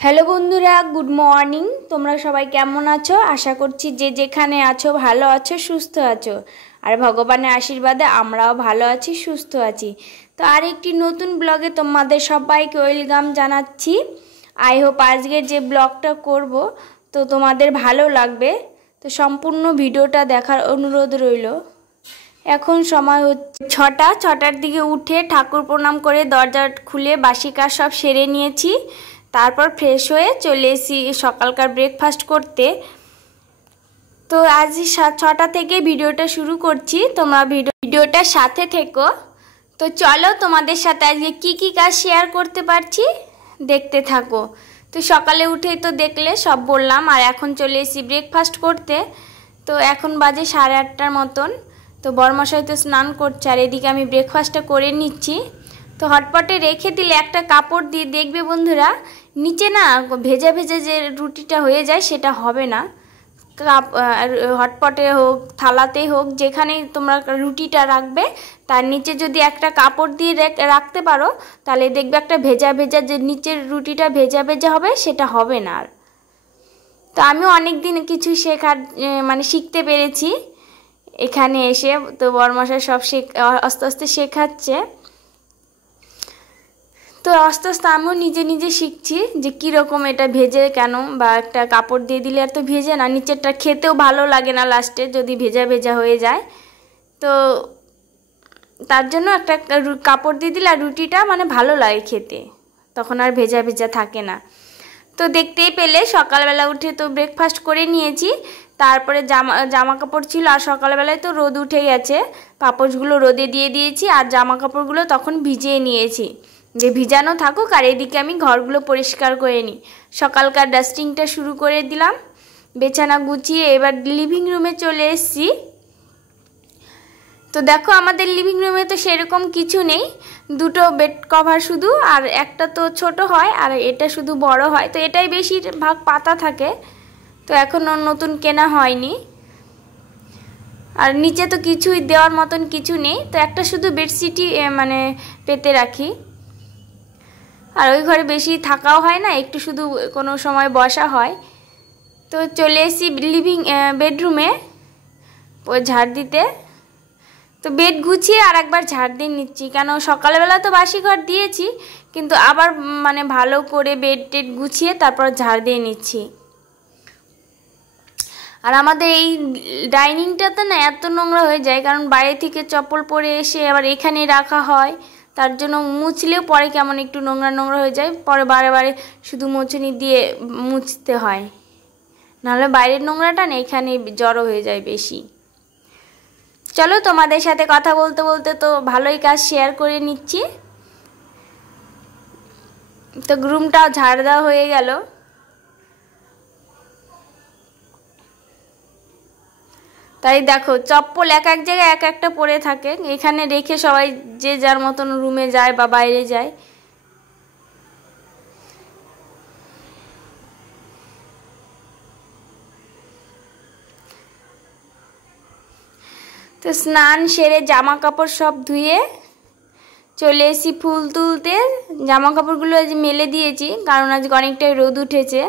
Hello বন্ধুরা, good morning. তোমরা সবাই কেমন আছো? আশা করছি যে যেখানে আছো ভালো আছো, সুস্থ আছো। আর ভগবানের আশীর্বাদে আমরাও ভালো আছি, সুস্থ আছি। তো আর একটি নতুন ব্লগে তোমাদের সবাইকে ওয়েলকাম জানাচ্ছি। আই হোপ আজকের যে ব্লগটা করব তো তোমাদের ভালো লাগবে। তো সম্পূর্ণ ভিডিওটা দেখার অনুরোধ রইল। এখন সময় হচ্ছে ছটার দিকে উঠে ঠাকুর প্রণাম করে দরজা খুলে বাসি কাজ সব সেরে নিয়েছি। তারপর ফ্রেশ হয়ে চলে এসেছি সকালকার ব্রেকফাস্ট করতে। তো আজ 6টা থেকে ভিডিওটা শুরু করছি, তোমরা ভিডিওটার সাথে থেকো। তো চলো তোমাদের সাথে আজকে কি কাজ শেয়ার করতে পারছি দেখতে থাকো। তো সকালে উঠেই তো দেখলে সব বললাম, আর এখন চলে এসেছি ব্রেকফাস্ট করতে। তো এখন বাজে 8:30টার মতন। তো বরমশাই তো স্নান করছে আর এদিকে আমি ব্রেকফাস্টটা করে নিচ্ছি। তো হটপটে রেখে দিলে একটা কাপড় দিয়ে দেখবে বন্ধুরা, নিচে না ভেজা ভেজা যে রুটিটা হয়ে যায় সেটা হবে না। হটপটে হোক থালাতেই হোক যেখানেই তোমরা রুটিটা রাখবে তার নিচে যদি একটা কাপড় দিয়ে রাখতে পারো তাহলে দেখবে একটা ভেজা ভেজা যে নিচের রুটিটা ভেজা ভেজা হবে সেটা হবে না আর। তো আমিও অনেক দিন কিছু শিখতে পেরেছি এখানে এসে। তো বরমশাই সব আস্তে আস্তে শেখাচ্ছে। তো আস্তে আস্তে আমিও নিজে নিজে শিখছি যে কীরকম এটা ভেজে কেন, বা একটা কাপড় দিয়ে দিলে আর তো ভেজে না, নিচেরটা খেতেও ভালো লাগে না লাস্টে যদি ভেজা ভেজা হয়ে যায়। তো তার জন্য একটা কাপড় দিয়ে দিলে আর রুটিটা ভালো লাগে খেতে, তখন আর ভেজা ভেজা থাকে না। তো দেখতেই পেলে সকালবেলা উঠে তো ব্রেকফাস্ট করে নিয়েছি। তারপরে জামা কাপড় ছিল, আর সকালবেলায় তো রোদ উঠে গেছে, পাপোশগুলো রোদে দিয়ে দিয়েছি আর জামা কাপড়গুলো তখন ভিজিয়ে নিয়েছি যে ভিজানো থাকুক, আর এদিকে আমি ঘরগুলো পরিষ্কার করে নিই। সকালকার ডাস্টিংটা শুরু করে দিলাম, বিছানা গুছিয়ে এবার লিভিং রুমে চলে এসেছি। তো দেখো আমাদের লিভিং রুমে তো সেরকম কিছু নেই, দুটো বেড কভার শুধু, আর একটা তো ছোট হয় আর এটা শুধু বড় হয়, তো এটাই বেশিরভাগ পাতা থাকে। তো এখনও নতুন কেনা হয়নি, আর নিচে তো কিছুই দেওয়ার মতন কিছু নেই। তো একটা শুধু বেডশিটই পেতে রাখি, আর ওই ঘরে বেশি থাকাও হয় না, একটু শুধু কোনো সময় বসা হয়। তো চলে এসেছি বেডরুমে ঝাড় দিতে। তো বেড গুছিয়ে আর একবার ঝাড় দিয়ে নিচ্ছি, কেন সকালবেলা তো বাসি ঘর দিয়েছি, কিন্তু আবার ভালো করে বেড টেড গুছিয়ে তারপর ঝাড় দিয়ে নিচ্ছি। আর আমাদের এই ডাইনিংটাতে না এত নোংরা হয়ে যায়, কারণ বাইরে থেকে চপ্পল পরে এসে আবার এখানে রাখা হয়, তার জন্য মুছলেও পরে কেমন একটু নোংরা নোংরা হয়ে যায়, পরে বারে বারে শুধু মুছনি দিয়ে মুছতে হয়, নাহলে বাইরের নোংরাটা না এখানে জড়ো হয়ে যায় বেশি। চলো তোমাদের সাথে কথা বলতে বলতে তো ভালোই কাজ শেয়ার করে নিচ্ছি। তো রুমটাও ঝাড় দেওয়া হয়ে গেল। তাই দেখো চপ্পল এক এক জায়গায় এক একটা পড়ে থাকে, এখানে রেখে সবাই যে যার মতন রুমে যায় বা বাইরে যায়। তো স্নান সেরে জামা কাপড় সব ধুয়ে চলে এসেছি ফুল তুলতে। জামা কাপড়গুলো আজ মেলে দিয়েছি, কারণ আজকে অনেকটাই রোদ উঠেছে।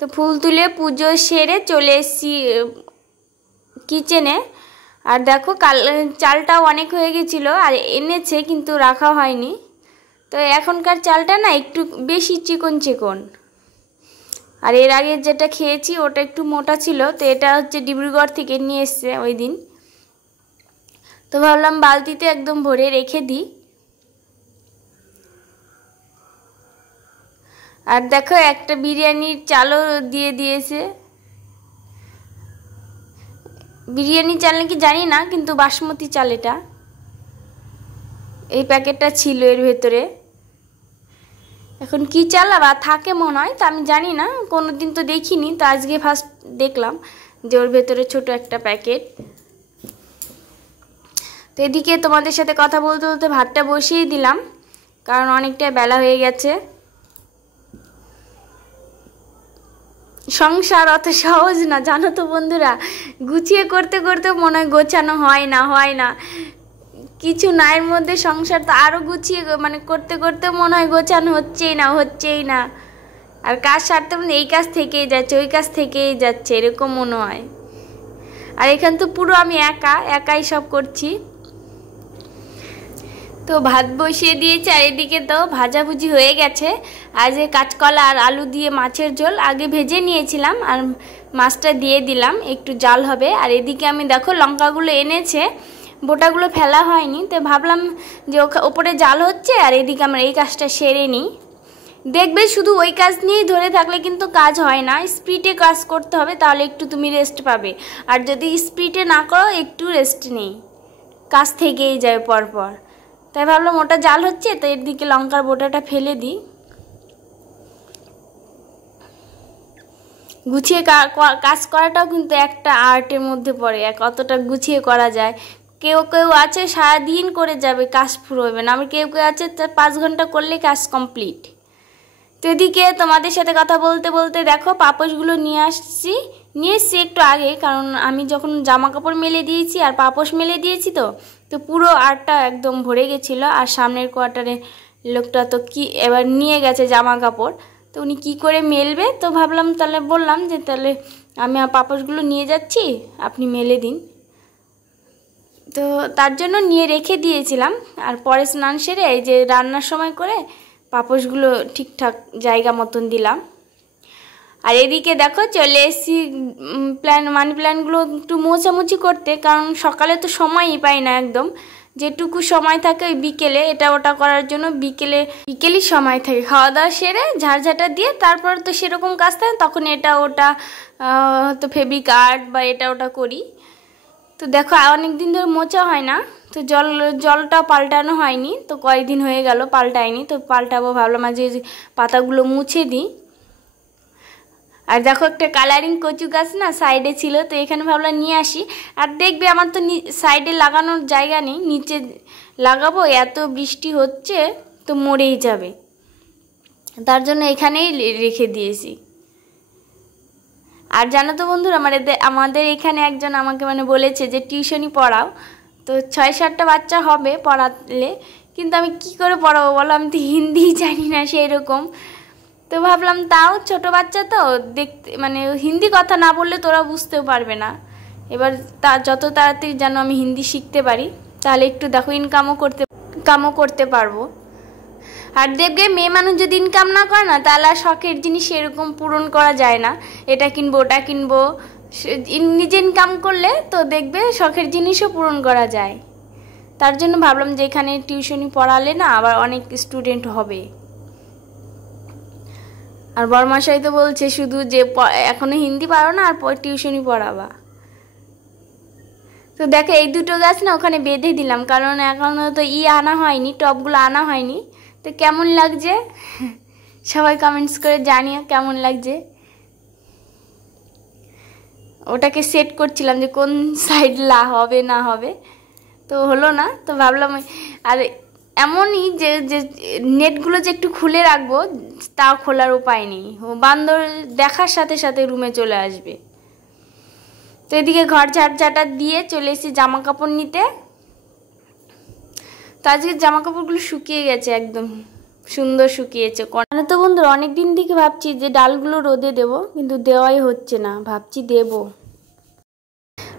তো ফুল তুলে পুজো সেরে চলে এসেছি কিচেনে। আর দেখো চালটাও অনেক হয়ে গেছিলো আর এনেছে কিন্তু রাখা হয়নি। তো এখনকার চালটা না একটু বেশি চিকন চিকন, আর এর আগে যেটা খেয়েছি ওটা একটু মোটা ছিল। তো এটা হচ্ছে ডিব্রুগড় থেকে নিয়ে এসছে ওই দিন। তো ভাবলাম বালতিতে একদম ভরে রেখে দিই। আর দেখো একটা বিরিয়ানির চালও দিয়ে দিয়েছে, বিরিয়ানি চাল নাকি জানি না, কিন্তু বাসমতি চাল এটা। এই প্যাকেটটা ছিল এর ভেতরে, এখন কি চাল আবার থাকে মনে হয়, তা আমি জানি না, কোনোদিন তো দেখিনি, তো আজকে ফার্স্ট দেখলাম যে ওর ভেতরে ছোট একটা প্যাকেট। তো এদিকে তোমাদের সাথে কথা বলতে বলতে ভাতটা বসিয়ে দিলাম, কারণ অনেকটা বেলা হয়ে গেছে। সংসার অত সহজ না জানো তো বন্ধুরা, গুছিয়ে করতে করতে মনে হয় গোছানো হয় না কিছু নায়ের মধ্যে সংসার তো আরও গুছিয়ে করতে করতে মনে হয় গোছানো হচ্ছেই না। আর কাজ সারতে মানে এই কাজ থেকেই যাচ্ছে, ওই কাজ থেকেই যাচ্ছে, এরকম মনে হয়। আর এখানে তো পুরো আমি একাই সব করছি। তো ভাত বসিয়ে দিয়েছি, আর এদিকে তো ভাজাভুজি হয়ে গেছে। আজ কাঁচকলা আর আলু দিয়ে মাছের ঝোল আগে ভেজে নিয়েছিলাম, আর মাছটা দিয়ে দিলাম, একটু জাল হবে। আর এদিকে আমি দেখো লঙ্কাগুলো এনেছে, বোটাগুলো ফেলা হয়নি, তো ভাবলাম যে ওপরে জাল হচ্ছে আর এদিকে আমরা এই কাজটা সেরে নিই। দেখবে শুধু ওই কাজ নিয়েই ধরে থাকলে কিন্তু কাজ হয় না, স্পিডে কাজ করতে হবে, তাহলে একটু তুমি রেস্ট পাবে। আর যদি স্পিডে না করো, একটু রেস্ট নেই, কাজ থেকেই যায় পরপর। তাই ভাবলাম ওটা জাল হচ্ছে, তো এর দিকে লঙ্কার বোটাটা ফেলে দিই। গুছিয়ে কাজ করাটাও কিন্তু একটা আর্টের মধ্যে পড়ে, কতটা গুছিয়ে করা যায়। কেউ কেউ আছে সারাদিন করে যাবে, কাজ পুরো হবে না। আমার কেউ কেউ আছে 5 ঘন্টা করলে কাজ কমপ্লিট। তো এদিকে তোমাদের সাথে কথা বলতে বলতে দেখো পাপোশগুলো নিয়ে এসছি একটু আগে, কারণ আমি যখন জামা কাপড় মেলে দিয়েছি আর পাপোশ মেলে দিয়েছি, তো পুরো আটটা একদম ভরে গেছিলো। আর সামনের কোয়ার্টারে লোকটা তো কি এবার নিয়ে গেছে জামা কাপড়, তো উনি কী করে মেলবে, তো ভাবলাম তাহলে বললাম যে তাহলে আমি পাপোশগুলো নিয়ে যাচ্ছি, আপনি মেলে দিন। তো তার জন্য নিয়ে রেখে দিয়েছিলাম। আর পরে স্নান সেরে এই যে রান্নার সময় করে পাপোশগুলো ঠিকঠাক জায়গা মতন দিলাম। আর এদিকে দেখো চলে এসেছি মানি প্ল্যান্টগুলো একটু মোছামুছি করতে, কারণ সকালে তো সময়ই পাই না একদম। যেটুকু সময় থাকে ওই বিকেলে এটা ওটা করার জন্য, বিকেলই সময় থাকে, খাওয়া দাওয়া সেরে ঝাড়ঝাঁটা দিয়ে তারপর তো সেরকম কাজ থাকে, তখন এটা ওটা তো ফেব্রিক আর্ট বা এটা ওটা করি। তো দেখো অনেক দিন ধরে মোছা হয় না, তো জলটা পাল্টানো হয়নি, তো কয়েকদিন হয়ে গেল পাল্টায়নি, তো পাল্টাবো ভাবলাম আজ পাতাগুলো মুছে দিই। আর দেখো একটা কালারিং কচু গাছ না সাইডে ছিল, তো এখানে ভাবলাম নিয়ে আসি। আর দেখবে আমার তো সাইডে লাগানোর জায়গা নেই, নিচে লাগাবো, এত বৃষ্টি হচ্ছে তো মরেই যাবে, তার জন্য এখানেই রেখে দিয়েছি। আর জানো তো বন্ধুরা, আমাদের এখানে একজন আমাকে মানে বলেছে যে টিউশনি পড়াও, তো 6-7টা বাচ্চা হবে পড়ালে, কিন্তু আমি কি করে পড়াবো বলো, আমি তো হিন্দিই জানি না সেই রকম। তো ভাবলাম তাও ছোট বাচ্চা তো দেখতে মানে হিন্দি কথা না বললে তোরা বুঝতেও পারবে না। এবার যত তাড়াতাড়ি যেন আমি হিন্দি শিখতে পারি, তাহলে একটু দেখো ইনকামও করতে পারবো। আর দেখবে মেয়ে মানুষ যদি ইনকাম না করে না, তাহলে আর শখের জিনিস এরকম পূরণ করা যায় না, এটা কিনবো ওটা কিনবো। নিজে ইনকাম করলে তো দেখবে শখের জিনিসও পূরণ করা যায়। তার জন্য ভাবলাম যে এখানে টিউশনি পড়ালে না আবার অনেক স্টুডেন্ট হবে। আর বড়মশাই তো বলছে শুধু যে এখনো হিন্দি পারো না আর টিউশনি পড়াবা। তো দেখো এই দুটো গাছ না ওখানে বেঁধে দিলাম, কারণ এখনো তো আনা হয়নি, টবগুলো আনা হয়নি। তো কেমন লাগছে সবাই কমেন্টস করে জানিও কেমন লাগছে। ওটাকে সেট করছিলাম যে কোন সাইড হবে না হবে, তো হলো না, তো ভাবলাম। আর এমনই যে নেটগুলো যে একটু খুলে রাখবো, তাও খোলার উপায় নেই, বান্দর দেখার সাথে সাথে রুমে চলে আসবে। তো এদিকে ঘর ঝাড়ঝাটা দিয়ে চলে এসেছি জামা কাপড় নিতে। তো আজকে জামা কাপড়গুলো শুকিয়ে গেছে, একদম সুন্দর শুকিয়েছে। তো বন্ধুরা অনেক দিন থেকে ভাবছি যে ডালগুলো রোদে দেব, কিন্তু দেওয়াই হচ্ছে না, ভাবছি দেব।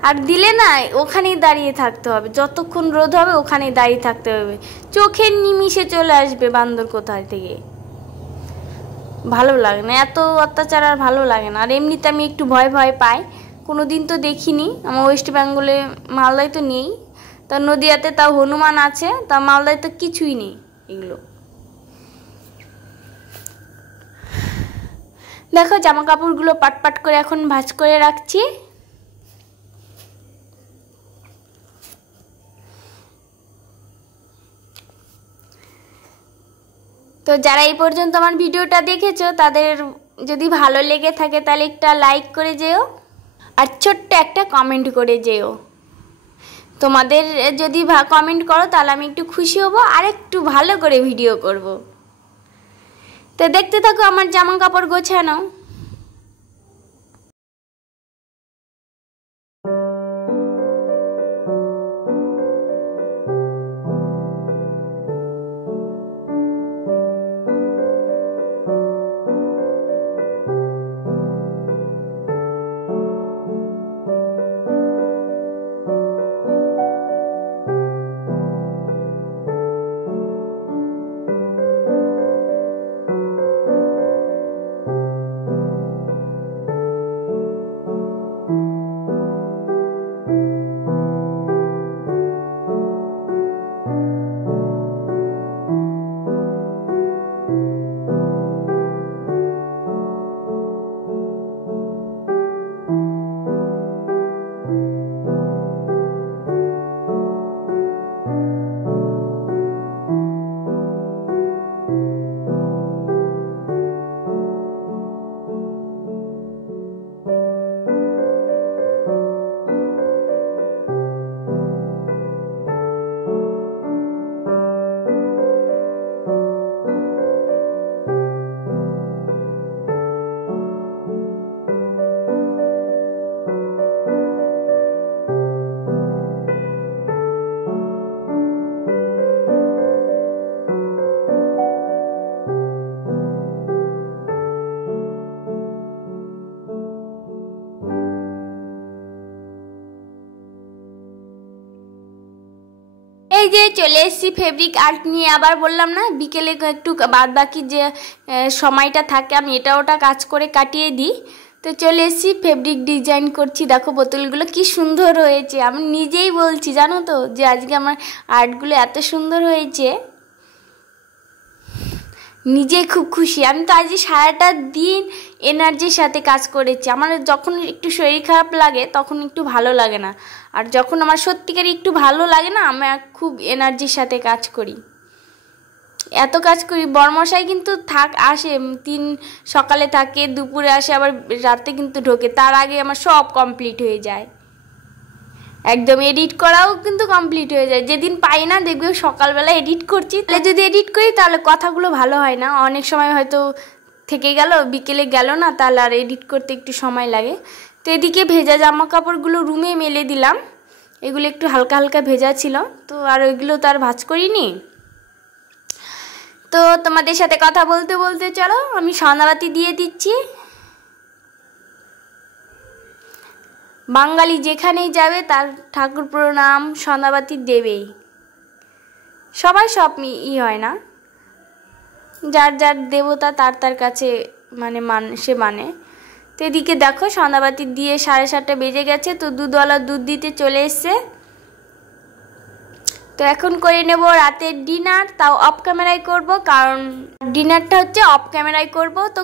আর দিলে না ওখানেই দাঁড়িয়ে থাকতে হবে, যতক্ষণ রোদ হবে ওখানেই দাঁড়িয়ে থাকতে হবে, চোখের নিমিষে চলে আসবে বান্দর কোথায় থেকে। ভালো লাগে না, এত অত্যাচার আর ভালো লাগে না। আর এমনিতে আমি একটু ভয় পাই, কোনো দিন তো দেখিনি। আমার ওয়েস্ট বেঙ্গলে মালদায় তো নেই, তা নদিয়াতে তাও হনুমান আছে, তা মালদায় তো কিছুই নেই এগুলো। দেখো জামা কাপড়গুলো পাট করে এখন ভাঁজ করে রাখছি। তো যারা এই পর্যন্ত আমার ভিডিওটা দেখেছো, তাদের যদি ভালো লেগে থাকে তাহলে একটা লাইক করে যেও, আর ছোট্ট একটা কমেন্ট করে যেও। তোমাদের যদি কমেন্ট করো তাহলে আমি একটু খুশি হব, আর একটু ভালো করে ভিডিও করব। তো দেখতে থাকো আমার জামা কাপড় গোছানো। এই যে চলে এসেছি ফেব্রিক আর্ট নিয়ে। আবার বললাম না বিকেলে একটু বাদ বাকি যে সময়টা থাকে আমি এটা ওটা কাজ করে কাটিয়ে দিই। তো চলে এসেছি ফেব্রিক ডিজাইন করছি। দেখো বোতলগুলো কি সুন্দর হয়েছে, আমি নিজেই বলছি জানো তো যে আজকে আমার আর্টগুলো এত সুন্দর হয়েছে, নিজেই খুব খুশি। আমি তো আজ সারাটা দিন এনার্জির সাথে কাজ করেছি। আমার যখন একটু শরীর খারাপ লাগে তখন একটু ভালো লাগে না, আর যখন আমার সত্যিকারই একটু ভালো লাগে না আমি খুব এনার্জির সাথে কাজ করি, এত কাজ করি। বরমশাই কিন্তু আসে সকালে থাকে, দুপুরে আসে, আবার রাতে কিন্তু ঢোকে, তার আগে আমার সব কমপ্লিট হয়ে যায়। একদম এডিট করাও কিন্তু কমপ্লিট হয়ে যায়। যেদিন পাই না দেখবে সকালবেলা এডিট করছি, তাহলে যদি এডিট করি তাহলে কথাগুলো ভালো হয় না, অনেক সময় হয়তো থেকে গেল, বিকেলে গেল না, তাহলে আর এডিট করতে একটু সময় লাগে। তো এদিকে ভেজা জামা কাপড়গুলো রুমে মেলে দিলাম, এগুলো একটু হালকা হালকা ভেজা ছিল, তো আর ওইগুলো তো আর ভাঁজ করিনি। তো তোমাদের সাথে কথা বলতে বলতে চলো আমি সন্ধ্যাবাতি দিয়ে দিচ্ছি। বাঙালি যেখানেই যাবে তার ঠাকুর প্রণাম সন্ধ্যাবাতি দেবেই, সবাই সব হয় না, যার যার দেবতা তার তার কাছে সে মানে। তো এদিকে দেখো সন্ধ্যাবাতি দিয়ে 7:30 বেজে গেছে, তো দুধওয়ালা দুধ দিতে চলে এসছে। তো এখন করে নেব রাতের ডিনার, তাও অফ ক্যামেরায় করব, কারণ ডিনারটা হচ্ছে অফ ক্যামেরায় করব। তো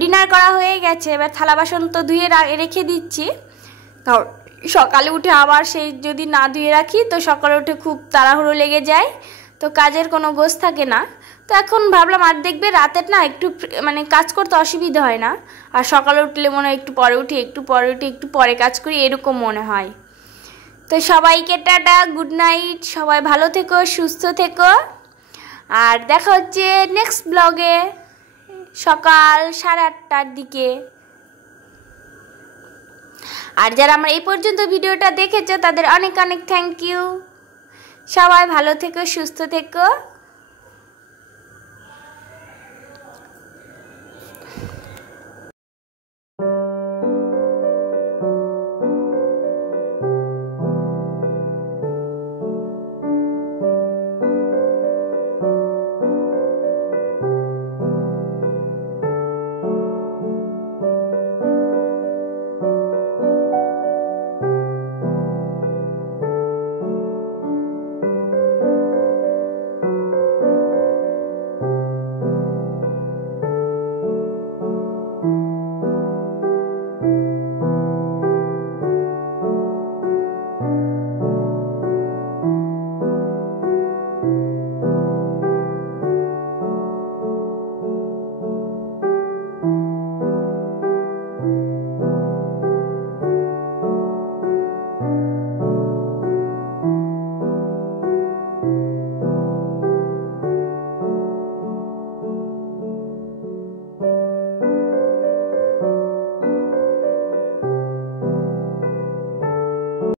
ডিনার করা হয়ে গেছে, এবার থালা বাসন তো ধুয়ে রেখে দিচ্ছি, কারণ সকালে উঠে আবার সেই যদি না ধুয়ে রাখি তো সকালে উঠে খুব তাড়াহুড়ো লেগে যায়, তো কাজের কোনো গোছ থাকে না। তো এখন ভাবলাম আর দেখবে রাতের না একটু কাজ করতে অসুবিধা হয় না, আর সকালে উঠলে মনে হয় একটু পরে উঠি, একটু পরে কাজ করি, এরকম মনে হয়। তো সবাইকে টাটা, গুড নাইট, সবাই ভালো থেকো, সুস্থ থেকো, আর দেখা হচ্ছে নেক্সট ব্লগে সকাল 8:30টার দিকে। আর যারা আমার এই পর্যন্ত ভিডিওটা দেখেছো তাদের অনেক অনেক থ্যাংক ইউ। সবাই ভালো থেকো, সুস্থ থেকো।